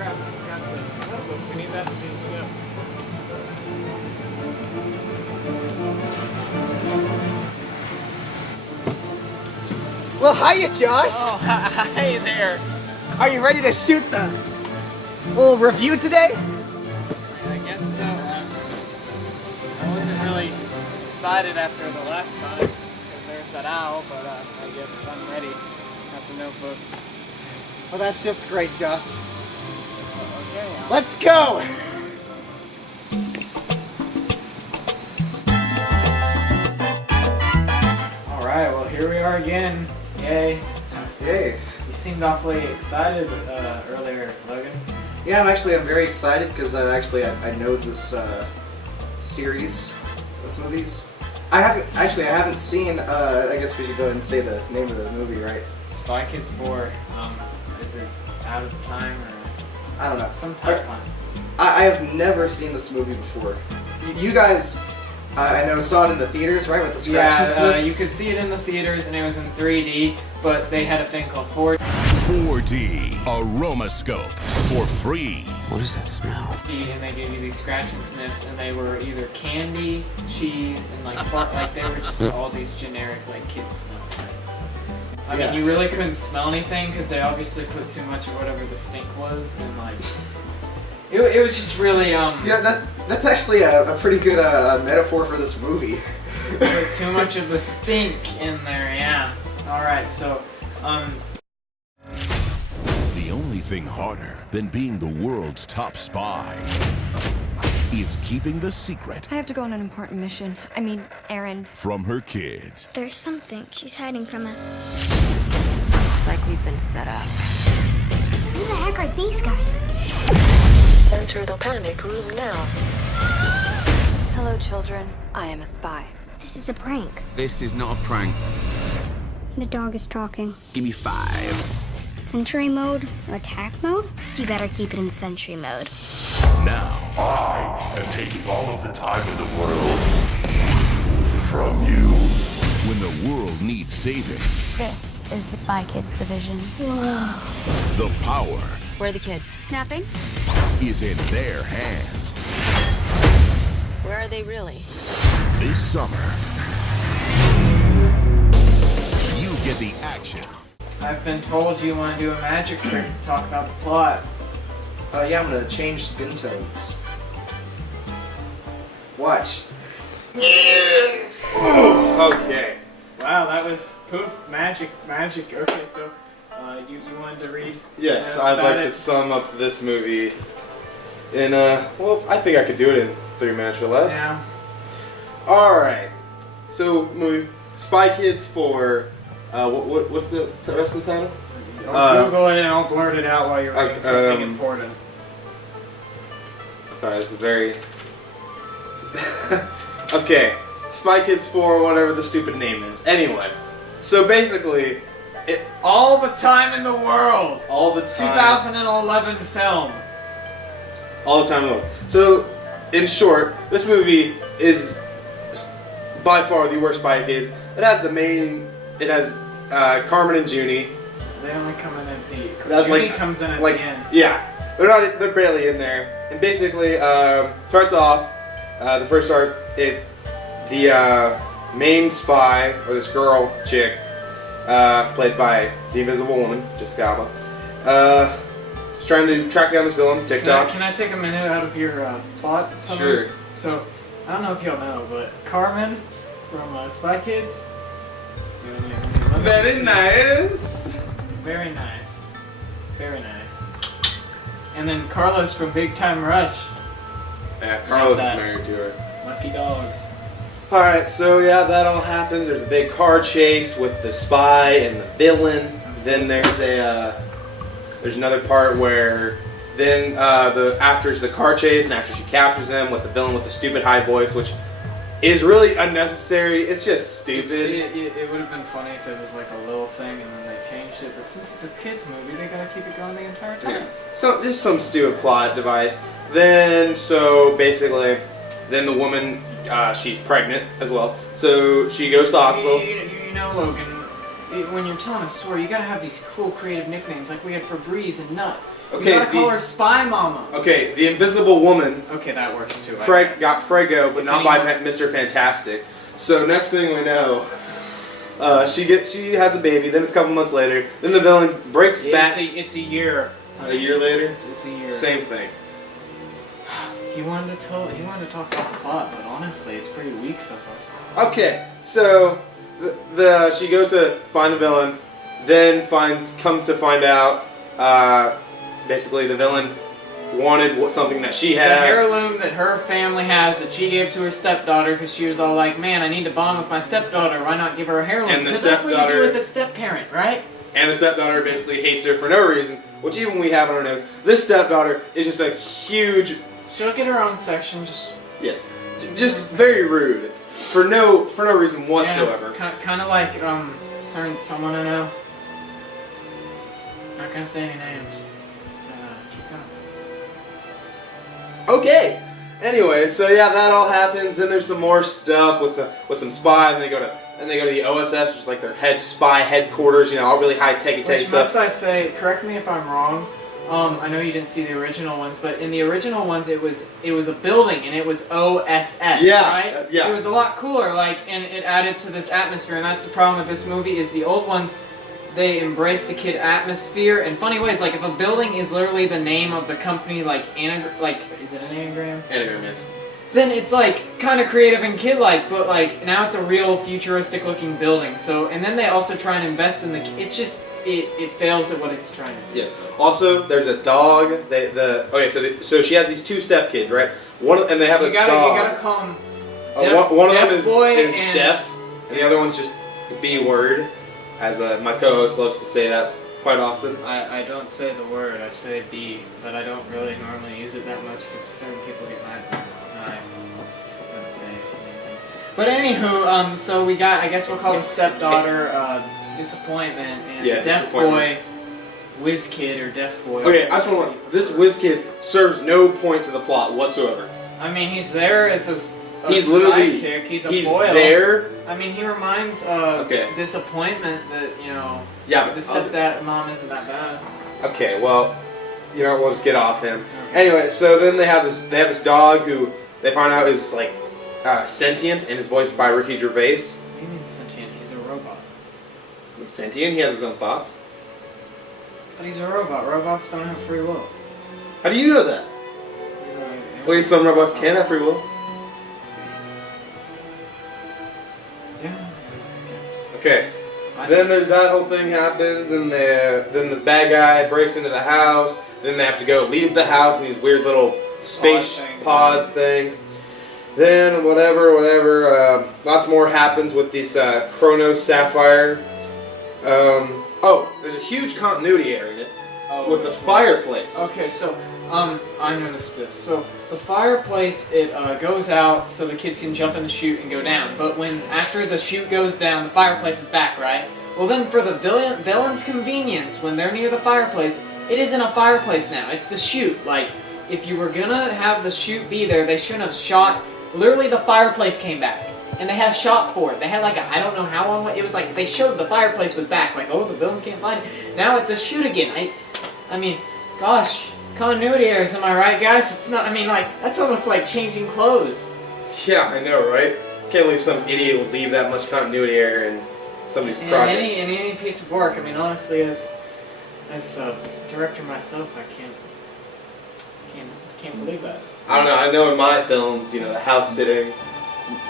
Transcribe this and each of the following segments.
crap. I forgot the notebook. We need that to finish it up. Well, hiya, Josh. Oh, hi there. Are you ready to shoot the little review today? I guess so. I wasn't really excited after the last time because there's that owl, but I guess I'm ready. Got the notebook. Well, that's just great, Josh. Okay. Let's go. All right. Well, here we are again. Yay. Yay. You seemed awfully excited earlier, Logan. Yeah, I'm very excited because I know this series of movies. I haven't seen. I guess we should go ahead and say the name of the movie, right? Spy Kids 4. Is it Out of Time or I don't know. some timeline? I have never seen this movie before. You guys, I know, saw it in the theaters, right? With the scratch and sniffs? You could see it in the theaters and it was in 3D, but they had a thing called 4D 4D Aromascope for free. What does that smell? and they gave you these scratch and sniffs and they were either candy, cheese, and like they were just all these generic like kids smell things. I mean, you really couldn't smell anything because they obviously put too much of whatever the stink was, and like it was just really Yeah, that's actually a pretty good metaphor for this movie. put too much of the stink in there. Yeah. All right. So The only thing harder than being the world's top spy is keeping the secret I have to go on an important mission. I mean, Aaron. from her kids. There's something she's hiding from us. Looks like we've been set up. Who the heck are these guys? Enter the panic room now. Hello, children. I am a spy. This is a prank. This is not a prank. The dog is talking. Give me 5. Sentry mode or attack mode? You better keep it in sentry mode. Now, I am taking all of the time in the world from you. when the world needs saving, This is the Spy Kids division. the power Where are the kids? Napping? is in their hands. Where are they really? This summer, you get the action. I've been told you want to do a magic trick to talk about the plot. Yeah, I'm gonna change skin tones. Watch. Okay. Wow, that was poof, magic. Okay, so you wanted to read? Yes, about I'd like it? to sum up this movie in, well, I think I could do it in 3 minutes or less. Yeah. Alright. So, movie Spy Kids 4. What's the rest of the title? I'll Google it and I'll blurt it out while you're reading something um, important. Sorry, this is very... Okay. Spy Kids 4, whatever the stupid name is. Anyway. So basically, All the time in the world. all the time... 2011 film. All the time in the world. So, in short, this movie is by far the worst Spy Kids. It has It has Carmen and Junie. They only come in at the. That's Junie like- comes in at Like, the end. yeah, they're barely in there. And basically, starts off the first arc. The main spy, or this girl chick, played by the Invisible Woman, Jessica Alba, is trying to track down this villain, TikTok. Can I take a minute out of your plot? summary? Sure. So, I don't know if y'all know, but Carmen from Spy Kids. Very nice. Very nice. Very nice. And then Carlos from Big Time Rush. Yeah, Carlos is that. married to her. Lucky dog. Alright, so yeah, that all happens. There's a big car chase with the spy and the villain. Then there's another part where after the car chase and after she captures him with the villain with the stupid high voice, which is really unnecessary. It's just stupid. It would have been funny if it was like a little thing and then they changed it, but since it's a kids movie, they gotta keep it going the entire time. Yeah. So just some stupid plot device. Then the woman, she's pregnant as well. So she goes to the hospital. You know, Logan, when you're telling a story, you gotta have these cool, creative nicknames. Like we had Febreze and Nut. Okay, You gotta call her Spy Mama. Okay, the Invisible Woman. Okay, that works too. Got Prego, but not by Mr. Fantastic. So next thing we know, she has a baby. Then it's a couple months later. Then the villain breaks back. It's a year. A year later. It's a year. Same thing. He wanted to talk about the plot, but honestly, it's pretty weak so far. Okay, so she goes to find the villain, then comes to find out, basically the villain wanted something that she The had. heirloom that her family has that she gave to her stepdaughter because she was all like, man, I need to bond with my stepdaughter. Why not give her a heirloom? And the Because that's what you do stepdaughter- as a step-parent, right? And the stepdaughter basically hates her for no reason, which even we have on our notes. This stepdaughter is just a huge... She'll get her own section, just... Yes. Just very rude. For no reason whatsoever. Yeah, kind of like, someone I know. Not gonna say any names. Keep going. Okay. Anyway, so yeah, that all happens. Then there's some more stuff with some spy. And they go to the OSS, which is like their spy headquarters. You know, all really high tech stuff. Must I say? Correct me if I'm wrong. I know you didn't see the original ones, but in the original ones, it was a building, and it was OSS. Yeah, right? yeah. It was a lot cooler, and it added to this atmosphere. And that's the problem with this movie is the old ones. They embrace the kid atmosphere in funny ways. Like if a building is literally the name of the company, is it an anagram? Anagram, yes. Then it's like kind of creative and kid-like, but like now it's a real futuristic-looking building. So, and then they also try and invest in the. It's just it fails at what it's trying to do. Yes. Also, there's a dog. So she has these two stepkids, right? And they have this dog. You gotta call them. One of them is and deaf, and the other one's just the B word, as my co-host loves to say that quite often. I don't say the word. I say B, but I don't really normally use it that much because certain people get mad at me. I don't say anything. But anywho, so we got. I guess we'll call the stepdaughter Disappointment and Deaf Boy, Whiz Kid or Deaf Boy. Okay, I just want to. This Whiz Kid serves no point to the plot whatsoever. I mean, he's there as he's literally sidekick. He's foil. There. I mean, he reminds Disappointment that Yeah, but the stepdad mom isn't that bad. Okay, well, we'll just get off him. Okay. Anyway, so then they have this dog who they find out is like sentient and is voiced by Ricky Gervais. What do you mean sentient? He's a robot. He's sentient. He has his own thoughts. But he's a robot. Robots don't have free will. How do you know that? Wait, some robots can have free will. Yeah. I guess. Okay. Then there's that whole thing happens, and then this bad guy breaks into the house. Then they have to leave the house in these weird little space pods things. Then whatever. Lots more happens with this Chronos Sapphire. There's a huge continuity error in it with the fireplace. Okay, so I noticed this. So the fireplace, it goes out so the kids can jump in the chute and go down. But after the chute goes down, the fireplace is back, right? Well, then for the villain's convenience, when they're near the fireplace, it isn't a fireplace now. It's the chute. Like, if you were gonna have the chute be there, they shouldn't have shot. Literally, the fireplace came back. And they had a shot for it. They had I don't know how long, it was like, they showed the fireplace was back. Like, oh, the villains can't find it. Now it's a shoot again. I mean, gosh, continuity errors, am I right, guys? It's not, that's almost like changing clothes. Yeah, I know, right? Can't believe some idiot would leave that much continuity error in somebody's project. In any piece of work, honestly, as a director myself, I can't believe that. I don't know, I know in my films, the house sitting,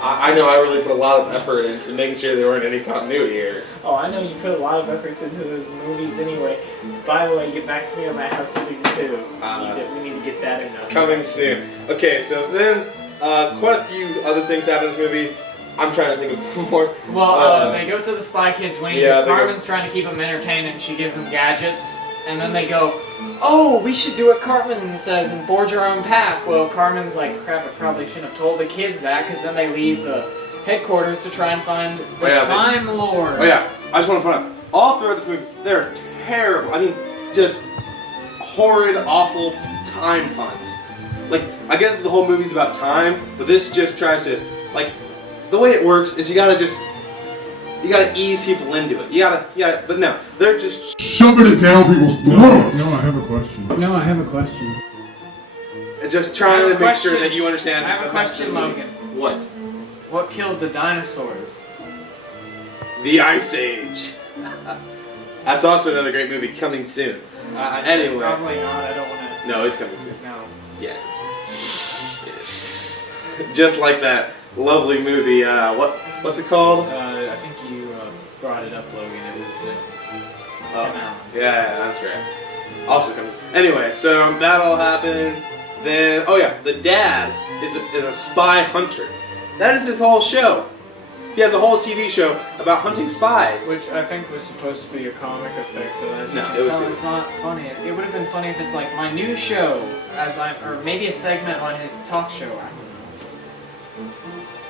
I know I really put a lot of effort into making sure there weren't any continuity errors. Oh, I know you put a lot of effort into those movies anyway. By the way, get back to me on that house sitting too. We need to get that in. Coming soon. Okay, so then quite a few other things happen in this movie. I'm trying to think of some more. Well, they go to the Spy Kids wing because Carmen's trying to keep them entertained and she gives them gadgets. And then they go, oh, we should do what Cartman says and forge our own path. Well, Carmen's like, crap, I probably shouldn't have told the kids that, because then they leave the headquarters to try and find the Time Lord. Oh yeah, I just want to point out, all throughout this movie, they're terrible. Just horrid, awful time puns. I get that the whole movie's about time, but this just tries to, the way it works is you gotta just ease people into it. You gotta, but no, they're just Shoving it down people's throats. No, I have a question. No, I have a question. just trying to make sure that you understand. I have a question, Logan. What? What killed the dinosaurs? The Ice Age. That's also another great movie coming soon. Anyway. Probably not. I don't want to. No, it's coming soon. No. Yeah. It is. Just like that lovely movie. What's it called? I think you brought it up, Logan. It was Tim Allen. Yeah, that's right. Also coming. Anyway, so that all happens. Then, oh yeah, the dad is a spy hunter. That is his whole show. He has a whole TV show about hunting spies. Which I think was supposed to be a comic effect, but No, it was serious. it's not funny. It would have been funny if it's like my new show, or maybe a segment on his talk show. I don't know.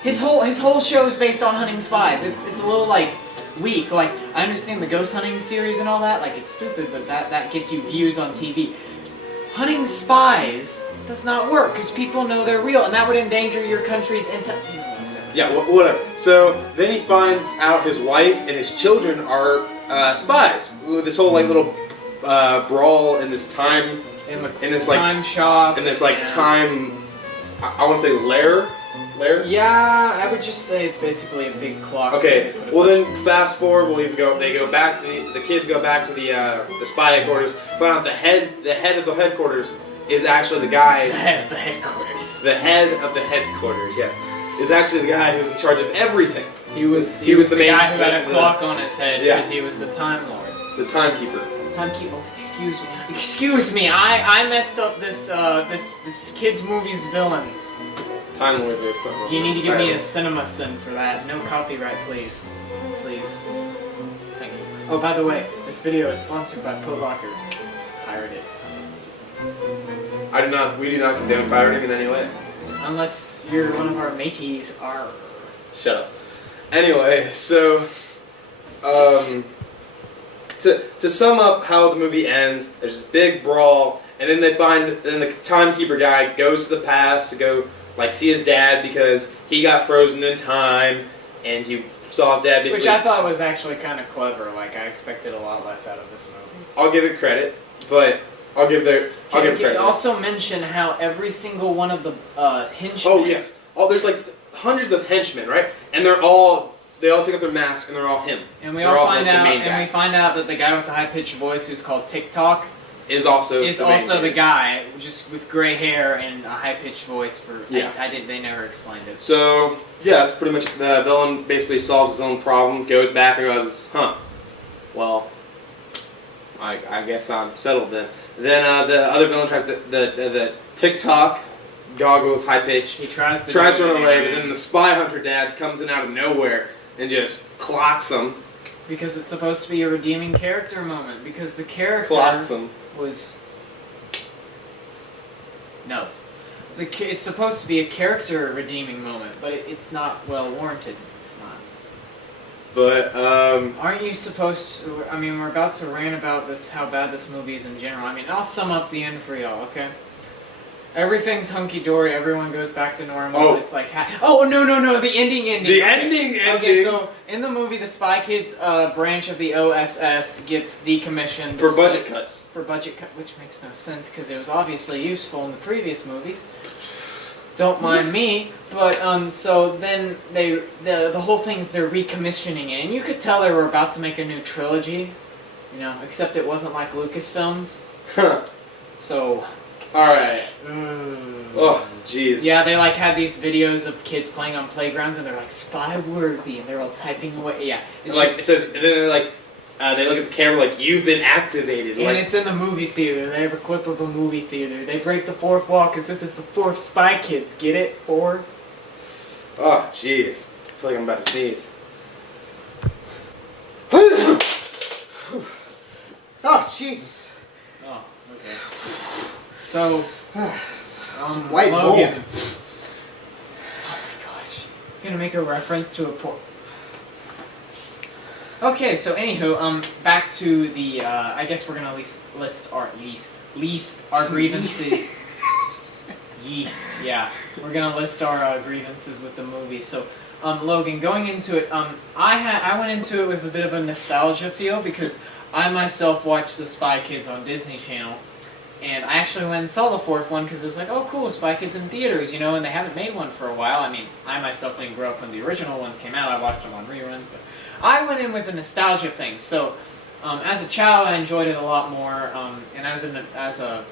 His whole show is based on hunting spies. It's a little like weak. Like I understand the ghost hunting series and all that. Like it's stupid, but that gets you views on TV. Hunting spies does not work because people know they're real, and that would endanger your country's Yeah, whatever. So then he finds out his wife and his children are spies. This whole like little brawl in this time, in this time like shop, in this like time. I want to say lair. Yeah, I would just say it's basically a big clock. Okay. Well then, fast forward. We'll even go. They go back to the kids go back to the spy headquarters. Find out the head of the headquarters is actually the guy. The head of the headquarters. The head of the headquarters. Yes. Is actually the guy who's in charge of everything. He was the main guy who had a clock on his head because he was the Time Lord. The timekeeper. Timekeeper. Oh, excuse me. Excuse me. I messed up this kids movie's villain. Time Lords or something. You need to give me a cinema sin for that. No copyright, please. Please. Thank you. Oh, by the way, this video is sponsored by Put Locker. Pirate it. We do not condone pirating in any way. Unless you're one of our mateys, are. Shut up. Anyway, so to sum up how the movie ends, there's this big brawl, and then the timekeeper guy goes to the past to go like see his dad because he got frozen in time, and he saw his dad basically. Which I thought was actually kind of clever. Like I expected a lot less out of this movie. I'll give it credit, but I'll give credit. Also mention how every single one of the henchmen. Oh yes. There's like hundreds of henchmen, right? And they all take off their masks and they're all him. And we all find out that the guy with the high pitched voice who's called TikTok is also the guy just with gray hair and a high pitched voice for they never explained it. So yeah, that's pretty much the villain basically solves his own problem, goes back and realizes, well, I guess I'm settled then. Then the other villain tries the TikTok goggles high pitch. He tries to run away, but then the spy hunter dad comes in out of nowhere and just clocks him. Because it's supposed to be a redeeming character moment. Because the character clocks him. Was no. It's supposed to be a character redeeming moment, but it's not well warranted. It's not. But aren't you supposed to, I mean, we're about to rant about how bad this movie is in general. I mean, I'll sum up the end for y'all, okay? Everything's hunky-dory, everyone goes back to normal, it's like, no, the ending. The ending. Okay, so, in the movie, the Spy Kids branch of the OSS gets decommissioned. For budget cuts. Which makes no sense, because it was obviously useful in the previous movies. Don't mind me, but, so then the whole thing's they're recommissioning it, and you could tell they were about to make a new trilogy, except it wasn't like Lucasfilms. So... Alright. Oh, jeez. Yeah, they had these videos of kids playing on playgrounds and they're spy worthy and they're all typing away. Yeah. It says, and then they're they look at the camera you've been activated. And it's in the movie theater. They have a clip of a movie theater. They break the fourth wall because this is the fourth Spy Kids. Get it? 4? Oh, jeez. I feel like I'm about to sneeze. Oh, Jesus. Oh, okay. So, white Logan. gold. Oh my gosh. I'm gonna make a reference to a Okay, so anywho, back to the, I guess we're gonna list our grievances. Yeast, yeah. We're gonna list our grievances with the movie. So, Logan, going into it, I went into it with a bit of a nostalgia feel because I myself watched the Spy Kids on Disney Channel, and I actually went and saw the fourth one because it was like, oh cool, Spy Kids in theaters, you know, and they haven't made one for a while. I mean, I myself didn't grow up when the original ones came out. I watched them on reruns, but I went in with a nostalgia thing. So, as a child, I enjoyed it a lot more, and as a,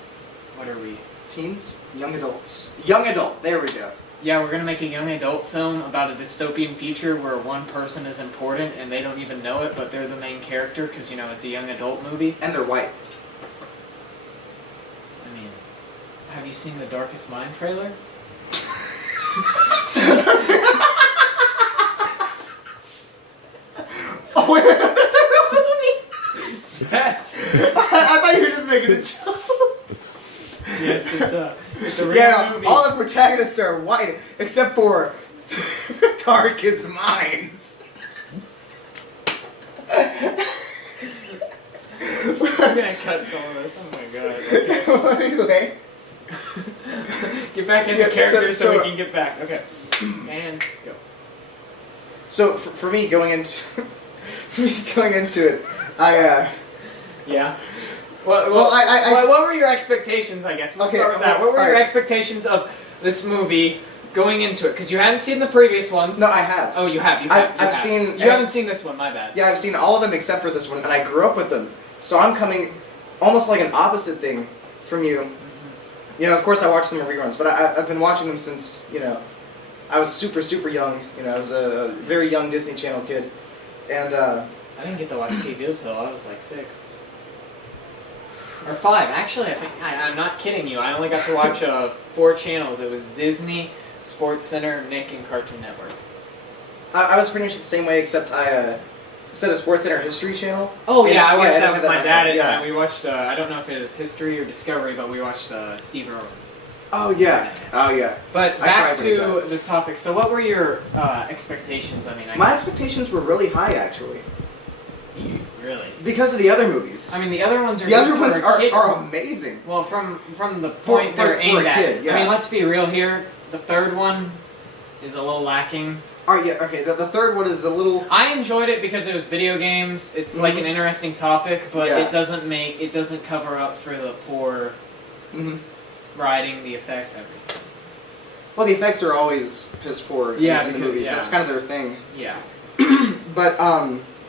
what are we? Teens? Young adults. Young adult, there we go. Yeah, we're gonna make a young adult film about a dystopian future where one person is important and they don't even know it, but they're the main character because, you know, it's a young adult movie. And they're white. I mean, have you seen the Darkest Mind trailer? Oh, wait, that's a real movie? Yes! I thought you were just making a joke. Yes, it's a real movie. All the protagonists are white, except for Darkest Minds. I'm gonna cut some of this. Oh my god. Okay. Anyway. Get back into character so we can get back. Okay. And go. So for me going into it, Yeah. Well, what were your expectations, I guess? We'll start with that. What were your expectations of this movie going into it? Because you hadn't seen the previous ones. No, I have. Oh, you have. I've seen... You haven't seen this one, my bad. Yeah, I've seen all of them except for this one, and I grew up with them. So I'm coming almost like an opposite thing from you. Mm-hmm. You know, of course I watched them in reruns, but I've been watching them since, you know, I was super, super young. You know, I was a very young Disney Channel kid. And, I didn't get to watch TV until I was like 6. Or 5. Actually, I think I'm not kidding you. I only got to watch 4 channels. It was Disney, Sports Center, Nick, and Cartoon Network. I was pretty much the same way, except I instead of Sports Center History Channel. Oh yeah, I watched that with my dad. Yeah. We watched. I don't know if it was History or Discovery, but we watched Steve Irwin. Oh yeah. Oh yeah. But back to the topic. So, what were your expectations? I mean, my expectations were really high, actually. Really? Because of the other movies. I mean, the other ones are. The other ones are amazing. Well, from the point they're aimed at. Kid, yeah. I mean, let's be real here. The third one is a little lacking. Oh yeah, okay. The third one is a little. I enjoyed it because it was video games. It's like an interesting topic, but it doesn't cover up for the poor writing, the effects, everything. Well, the effects are always piss poor in the movies. Yeah. That's kind of their thing. Yeah. But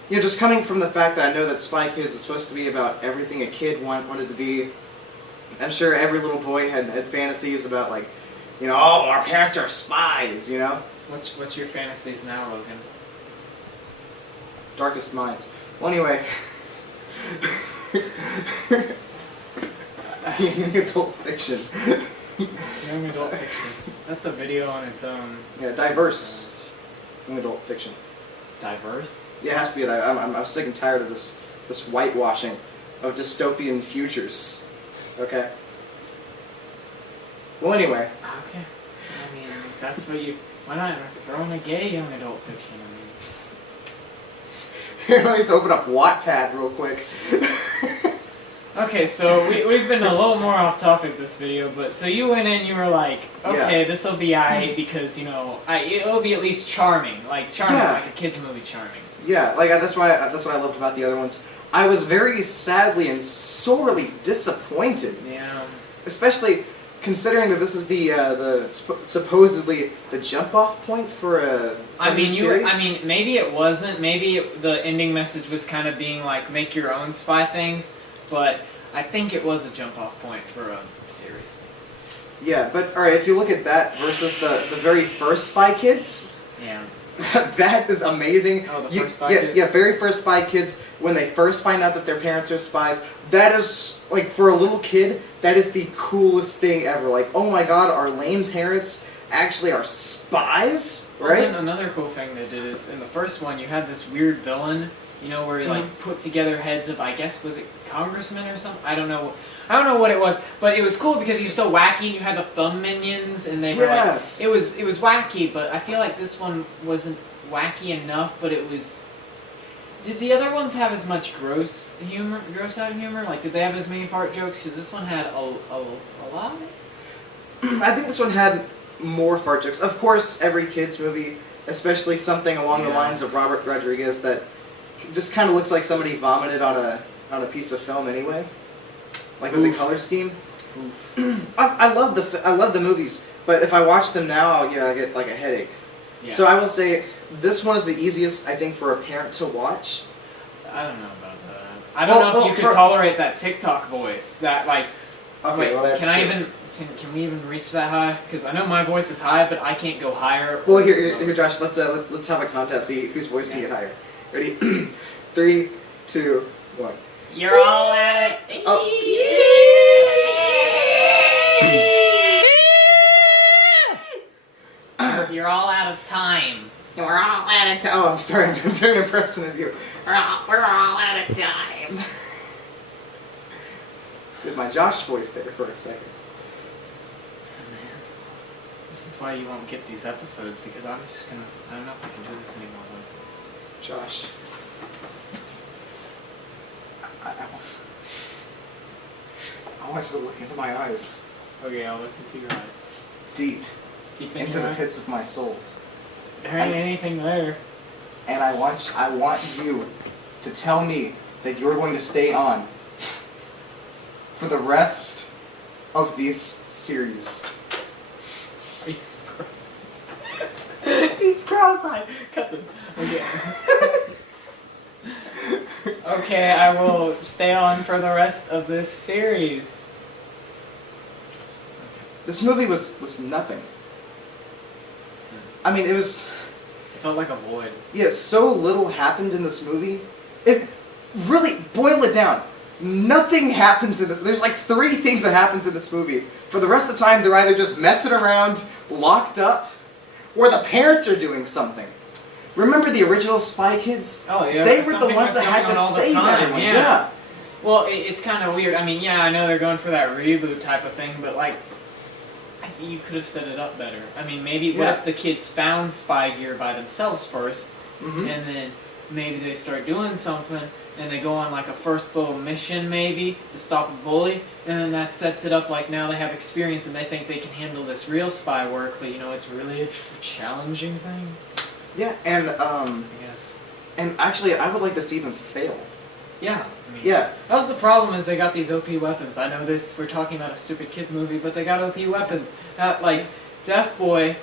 you know, just coming from the fact that I know that Spy Kids is supposed to be about everything a kid wanted to be. I'm sure every little boy had fantasies about, like, you know, oh, our parents are spies, you know? What's your fantasies now, Logan? Darkest Minds. Well, anyway. Young adult fiction. Young adult fiction. That's a video on its own. Yeah, diverse young adult fiction. Diverse? Yeah, it has to be. I'm sick and tired of this whitewashing of dystopian futures. Okay. Well, anyway. Okay. I mean, that's what you. Why not throw in a gay young adult fiction? I mean. Let me just open up Wattpad real quick. Okay, so we've been a little more off topic this video, but so you went in, you were like, okay, this will be aight because, you know, it'll be at least charming, like a kid's movie charming. Yeah, like that's what I loved about the other ones. I was very sadly and sorely disappointed. Yeah. Especially considering that this is supposedly the jump off point for a series. Maybe it wasn't. Maybe the ending message was kind of being like, make your own spy things. But I think it was a jump-off point for a series. Yeah, but alright, if you look at that versus the very first Spy Kids, yeah, that is amazing. Oh, the first Spy Kids? Yeah, very first Spy Kids, when they first find out that their parents are spies, that is, like, for a little kid, that is the coolest thing ever. Like, oh my god, our lame parents actually are spies, right? Well, then another cool thing they did is, in the first one, you had this weird villain, you know, where he like put together heads of, I guess, was it congressmen or something? I don't know what it was, but it was cool because he was so wacky. You had the thumb minions, and they were like, it was wacky, but I feel like this one wasn't wacky enough. But it was. Did the other ones have as much gross out humor? Like, did they have as many fart jokes? Because this one had a lot. I think this one had more fart jokes. Of course, every kids movie especially something along the lines of Robert Rodriguez that just kind of looks like somebody vomited on a piece of film anyway, like with the color scheme. I love the movies, but if I watch them now, I get like a headache. Yeah. So I will say this one is the easiest I think for a parent to watch. I don't know about that. I don't know if you could tolerate that TikTok voice. That like. Okay, wait, well that's true. Can we even reach that high? Because I know my voice is high, but I can't go higher. Well, here, Josh. Let's have a contest. See whose voice can get higher. Ready? 3, 2, 1. You're all at it. Oh. You're all out of time. We're all out of time. Oh, I'm sorry. I'm doing an impression of you. We're all out of time. Did my Josh voice there for a second. This is why you won't get these episodes, because I'm just gonna. I don't know if I can do this anymore. Josh. I want you to look into my eyes. Okay, I'll look into your eyes. Deep into the eyes? pits of my souls. There ain't anything there. And I want you to tell me that you're going to stay on for the rest of these series. He's cross-eyed. Cut this. Okay. Okay, I will stay on for the rest of this series. This movie was nothing. I mean, it was... It felt like a void. Yeah, so little happened in this movie. It really, boil it down. Nothing happens in this. There's like 3 things that happens in this movie. For the rest of the time, they're either just messing around, locked up, or the parents are doing something. Remember the original Spy Kids? Oh yeah. They were the ones that had to save everyone. Yeah. Well, it's kind of weird. I mean, yeah, I know they're going for that reboot type of thing, but like, you could have set it up better. I mean, maybe what if the kids found spy gear by themselves first, and then maybe they start doing something, and they go on like a first little mission maybe to stop a bully, and then that sets it up like now they have experience and they think they can handle this real spy work, but it's really a challenging thing. Yeah, and Yes. and actually, I would like to see them fail. Yeah. I mean, Yeah. That was the problem, is they got these OP weapons. I know we're talking about a stupid kids movie, but they got OP weapons. Like, Deaf Boy,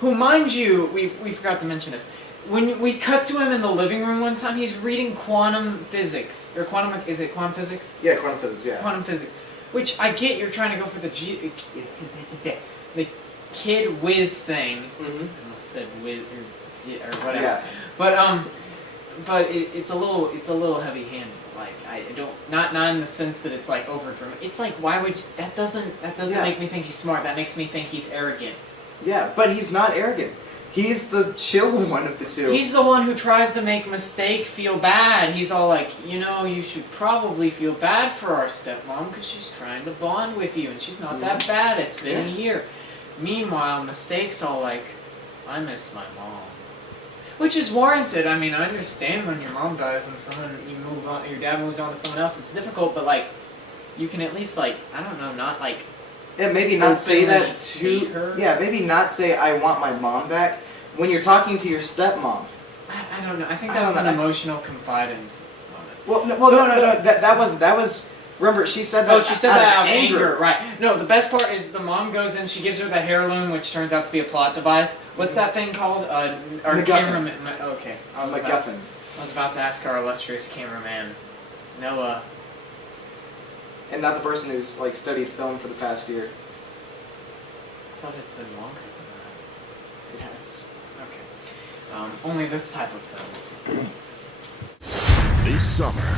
who, mind you, we forgot to mention this. When we cut to him in the living room one time, he's reading quantum physics. Or is it quantum physics? Yeah, quantum physics, yeah. Quantum physics. Which, I get you're trying to go for the the kid whiz thing. I almost said whiz, or whatever. Yeah. But it's a little heavy-handed. Like, I don't, not in the sense that it's like over-dramatic. It's like, why would you, that doesn't make me think he's smart. That makes me think he's arrogant. Yeah, but he's not arrogant. He's the chill one of the two. He's the one who tries to make Mistake feel bad. He's all like, you should probably feel bad for our stepmom because she's trying to bond with you and she's not that bad. It's been a year. Meanwhile, Mistake's all like, I miss my mom. Which is warranted. I mean, I understand when your mom dies and your dad moves on to someone else. It's difficult, but like, you can at least like, I don't know, not like. Yeah, maybe not say that to her. Yeah, maybe not say I want my mom back when you're talking to your stepmom. I don't know. I think that was an emotional confidence moment. Well, no. That was. Remember, she said that. Oh, she said that out of anger, right? No, the best part is the mom goes in. She gives her the heirloom, which turns out to be a plot device. What's that thing called? Our cameraman. Okay, MacGuffin. I was about to ask our illustrious cameraman, Noah. And not the person who's like studied film for the past year. I thought it said longer than that. Yes. Okay. Only this type of film. This summer,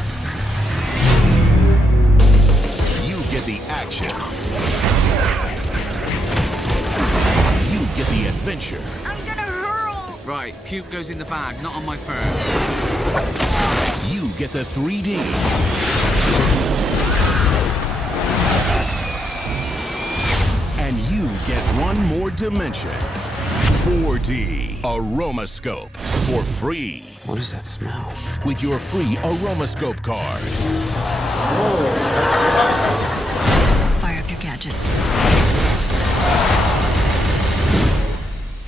you get the action. You get the adventure. I'm gonna hurl! Right, puke goes in the bag, not on my fur. You get the 3D. And you get one more dimension. 4D Aromascope for free. What does that smell? With your free Aromascope card. Fire up your gadgets.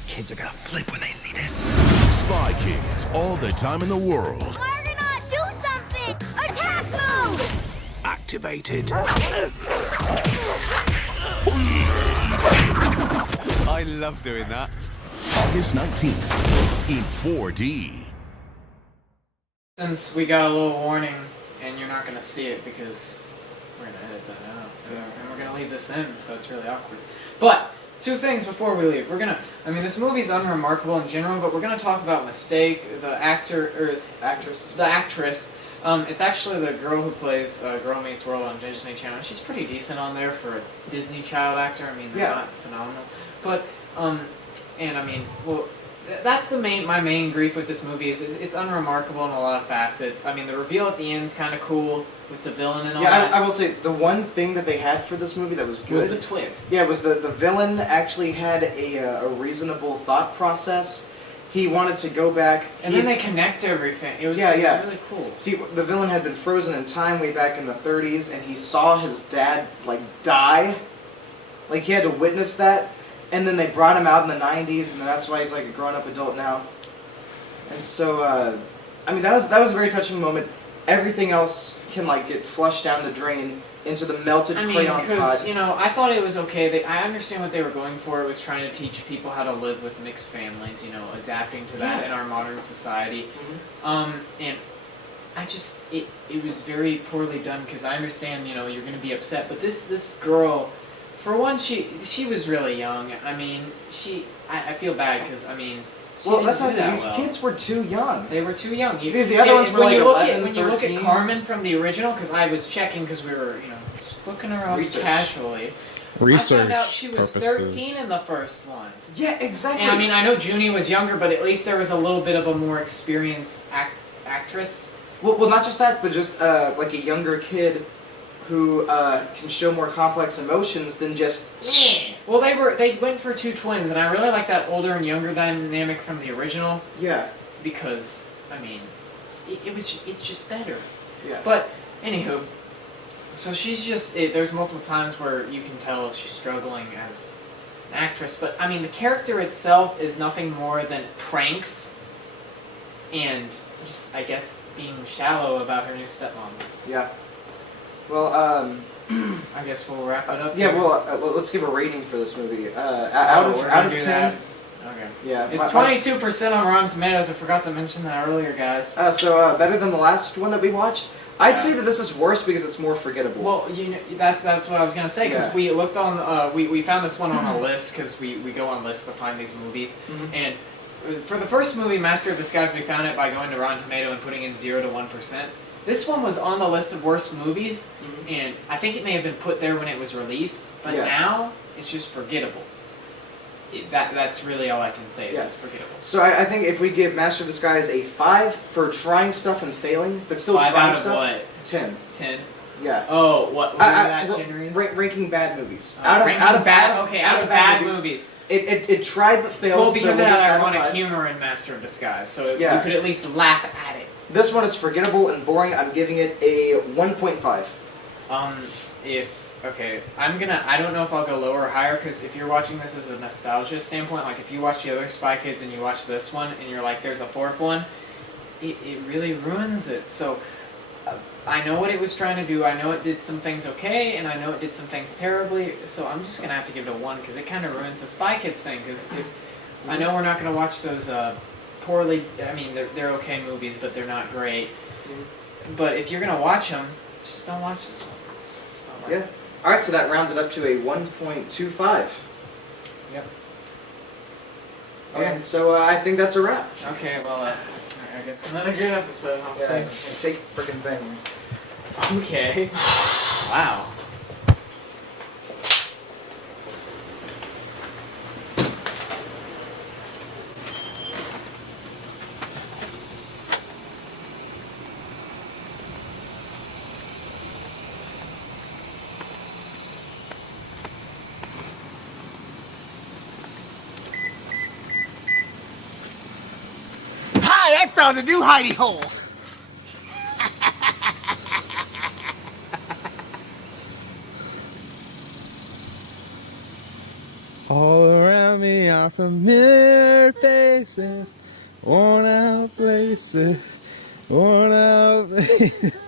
Kid kids are gonna flip when they see this. Spy Kids, all the time in the world. Argonaut, do something! Attack mode! Activated. I love doing that. August 19th in 4D. Since we got a little warning, and you're not going to see it because we're going to edit that out, and we're going to leave this in, so it's really awkward. But, 2 things before we leave. We're going to, this movie's unremarkable in general, but we're going to talk about Mistake, the actress. It's actually the girl who plays Girl Meets World on Disney Channel. She's pretty decent on there for a Disney child actor. They're not phenomenal. But, that's my main grief with this movie is it's unremarkable in a lot of facets. The reveal at the end is kind of cool with the villain and all that. I will say the one thing that they had for this movie that was good was the twist. Yeah, was the villain actually had a reasonable thought process. He wanted to go back, and then they connect everything. It was really cool. See, the villain had been frozen in time way back in the 30s, and he saw his dad die. He had to witness that. And then they brought him out in the 90s, and that's why he's a grown-up adult now. And so, that was a very touching moment. Everything else can get flushed down the drain into the melted crayon pod. I thought it was okay. I understand what they were going for. It was trying to teach people how to live with mixed families. Adapting to that in our modern society. Mm-hmm. And it was very poorly done because I understand. You're going to be upset, but this girl. For one, she was really young. I feel bad because these kids were too young. They were too young. Because the other ones were 11, when you look at Carmen from the original, because I was checking because we were just looking her up casually. I found out she was 13 in the first one. Yeah, exactly. And I know Junie was younger, but at least there was a little bit of a more experienced actress. Well, not just that, but just a younger kid who can show more complex emotions than just. Yeah. Well, they went for 2 twins, and I really like that older and younger dynamic from the original. Yeah. Because it's just better. Yeah. But anywho, so she's just there's multiple times where you can tell she's struggling as an actress, but the character itself is nothing more than pranks, and just I guess being shallow about her new stepmom. Yeah. Well, I guess we'll wrap it up. Yeah, well, let's give a rating for this movie. Out of 10. Okay. Yeah. It's 22% on Rotten Tomatoes. I forgot to mention that earlier, guys. So better than the last one that we watched. I'd say that this is worse because it's more forgettable. Well, that's what I was gonna say because we looked on we found this one on a list because we go on lists to find these movies and. For the first movie, Master of Disguise, we found it by going to Rotten Tomato and putting in 0 to 1%. This one was on the list of worst movies, and I think it may have been put there when it was released, but now it's just forgettable. That's really all I can say is it's forgettable. So I think if we give Master of Disguise a 5 for trying stuff and failing, but still 5 trying out of stuff. what? 10. 10? Yeah. Oh, what that generous? Ranking bad movies. Out of bad movies. It tried but failed. Well, because so it had ironic humor in Master of Disguise, so you could at least laugh at it. This one is forgettable and boring. I'm giving it a 1.5. I don't know if I'll go lower or higher, because if you're watching this as a nostalgia standpoint, if you watch the other Spy Kids and you watch this one, and you're like, there's a 4th one, it really ruins it. So, I know what it was trying to do. I know it did some things okay, and I know it did some things terribly. So I'm just gonna have to give it a 1 because it kind of ruins the Spy Kids thing. Because if I know we're not gonna watch those poorly. They're okay movies, but they're not great. But if you're gonna watch them, just don't watch this one. It's not worth it. All right, so that rounds it up to a 1.25. Yep. And so I think that's a wrap. Okay. Well, I guess another good episode. I'll say. Take freaking thing. Okay. Wow. Hi, I found a new hidey hole. All around around me are familiar faces, worn out places, worn out places.